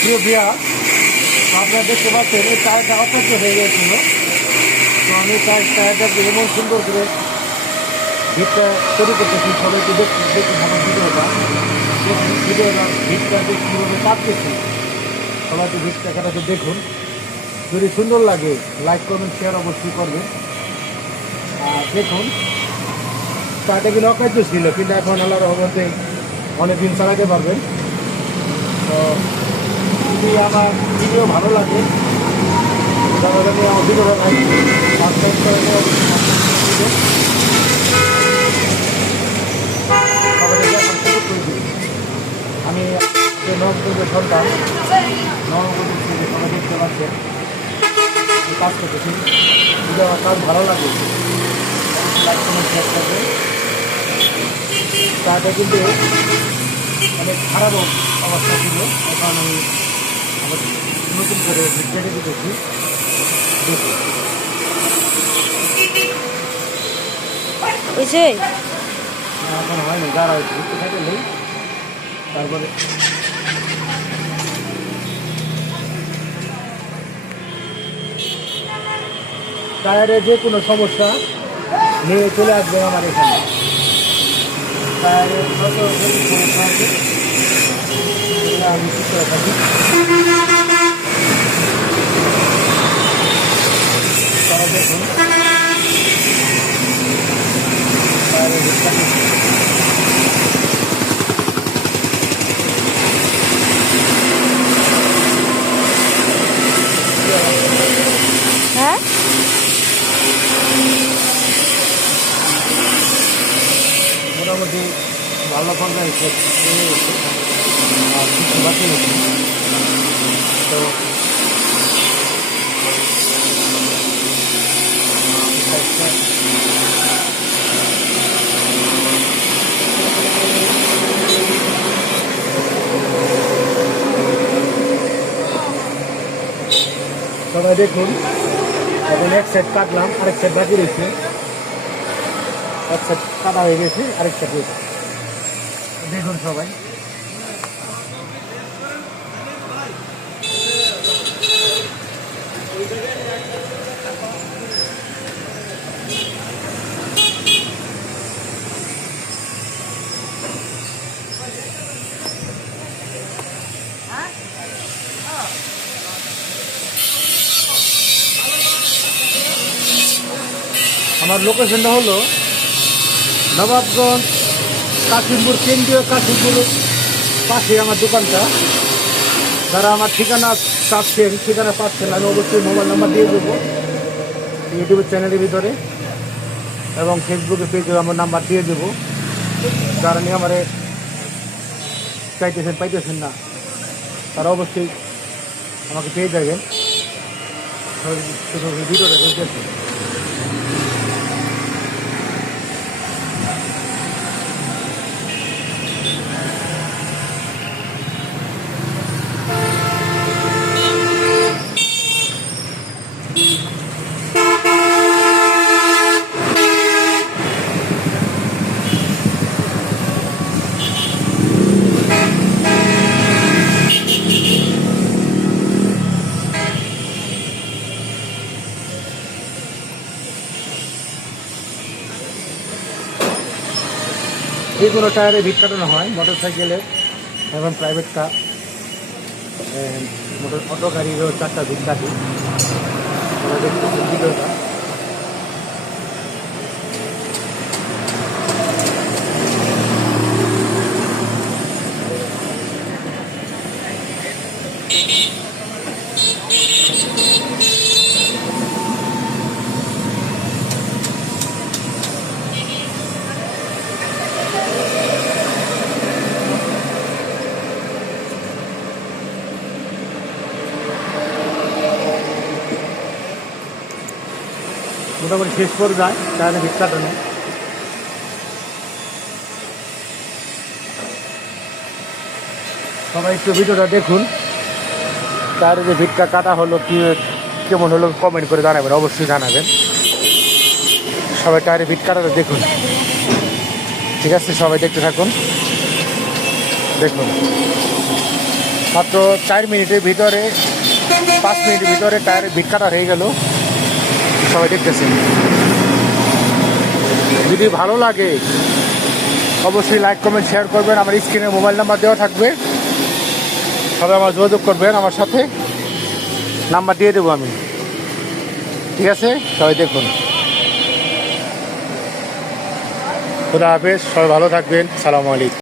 প্রিয় ভিয়া, আপনারা দেখতে পাচ্ছেন এই টায়ারটা অপেক্ষা হয়ে গিয়েছিল। তো আমি টায়ারটাকে এমন সুন্দর করে ভিড়টা তৈরি করতেছি, সবাইকে দেখতে আমার ভিডিওটা ভিড়টা কীভাবে কাটতেছি, সবাইকে ভিড়টাকে দেখুন। যদি সুন্দর লাগে লাইক কমেন্ট শেয়ার অবশ্যই করবেন। আর দেখুন টায়ারটা কিন্তু অকার্য ছিল, কিন্তু এখন আল্লাহর রহমতে অনেকদিন চালাতে পারবেন। তো যদি আমার ভিডিও ভালো লাগে তাহলে আমি আমার ভিডিওটা সাবস্ক্রাইব করে আমি নবগঞ্জের সন্তান, নবগঞ্জের থেকে সবাই দেখতে পাচ্ছেন কাজ করতেছি। যদি আমার কাজ ভালো লাগে লাইক কমেন্ট শেয়ার করবে। তাটা কিন্তু অনেক খারাপ অবস্থা ছিল, এখন আমি আবার নতুন করে কেটে দিতেছি। এখন হয়নি, যারা ঘুরতে থাকে নেই। তারপরে টায়ারে যে কোনো সমস্যা নিয়ে চলে আসবে আমার এখানে। টায়ারে যত সমস্যা আছে আমি ঠিক করে থাকি। তারা দেখুন হ্যাঁ মোটামুটি ভালো পর্যায়ে আর কিছু বাকি নেই। তো সবাই দেখুন, এখন এক সাইড কাটলাম, আরেক সাইড বাকি রয়েছে। এক সাইড কাটা হয়ে গেছে, আরেক সাইড রয়েছে। দেখুন সবাই আমার লোকেশনটা হলো নবাবগঞ্জ কাশিমপুর, কেন্দ্রীয় কাশিমপুরের পাশে আমার দোকানটা। যারা আমার ঠিকানা চাচ্ছেন, ঠিকানা পাচ্ছেন, আমি অবশ্যই মোবাইল নাম্বার দিয়ে দেবো ইউটিউবের চ্যানেলের ভিতরে, এবং ফেসবুকে পেজে আমার নাম্বার দিয়ে দেবো। যারা নিয়ে আমার চাইতেছেন পাইতেছেন না, তারা অবশ্যই আমাকে পেয়ে যাবেন। ভিডিওটা দেখবেন। যে কোনো টায়ারে ভিট কাটানো হয়, মোটর সাইকেলে এবং প্রাইভেট কার, অটো গাড়িরও 4টা ভিট কাটি। ভিডিওটা মোটামুটি শেষ পর্যায়ে টায়ারে ভিট কাটানো। সবাই একটু ভিডিওটা দেখুন, টায়ারে যে ভিটটা কাটা হলো কেমন হলো কমেন্ট করে জানাবেন, অবশ্যই জানাবেন। সবাই টায়ারে ভিট কাটাটা দেখুন, ঠিক আছে? সবাই দেখতে থাকুন, দেখুন। মাত্র 4 মিনিটের ভিতরে 5 মিনিটের ভিতরে টায়ারের বিট কাটা হয়ে গেল। সবাই দেখতেছেন। যদি ভালো লাগে অবশ্যই লাইক কমেন্ট শেয়ার করবেন। আমার স্ক্রিনে মোবাইল নাম্বার দেওয়া থাকবে, সবাই আমার যোগাযোগ করবেন আমার সাথে, নাম্বার দিয়ে দেবো আমি। ঠিক আছে, সবাই দেখুন। খুদা হাফেজ, সবাই ভালো থাকবেন। সালামু আলাইকুম।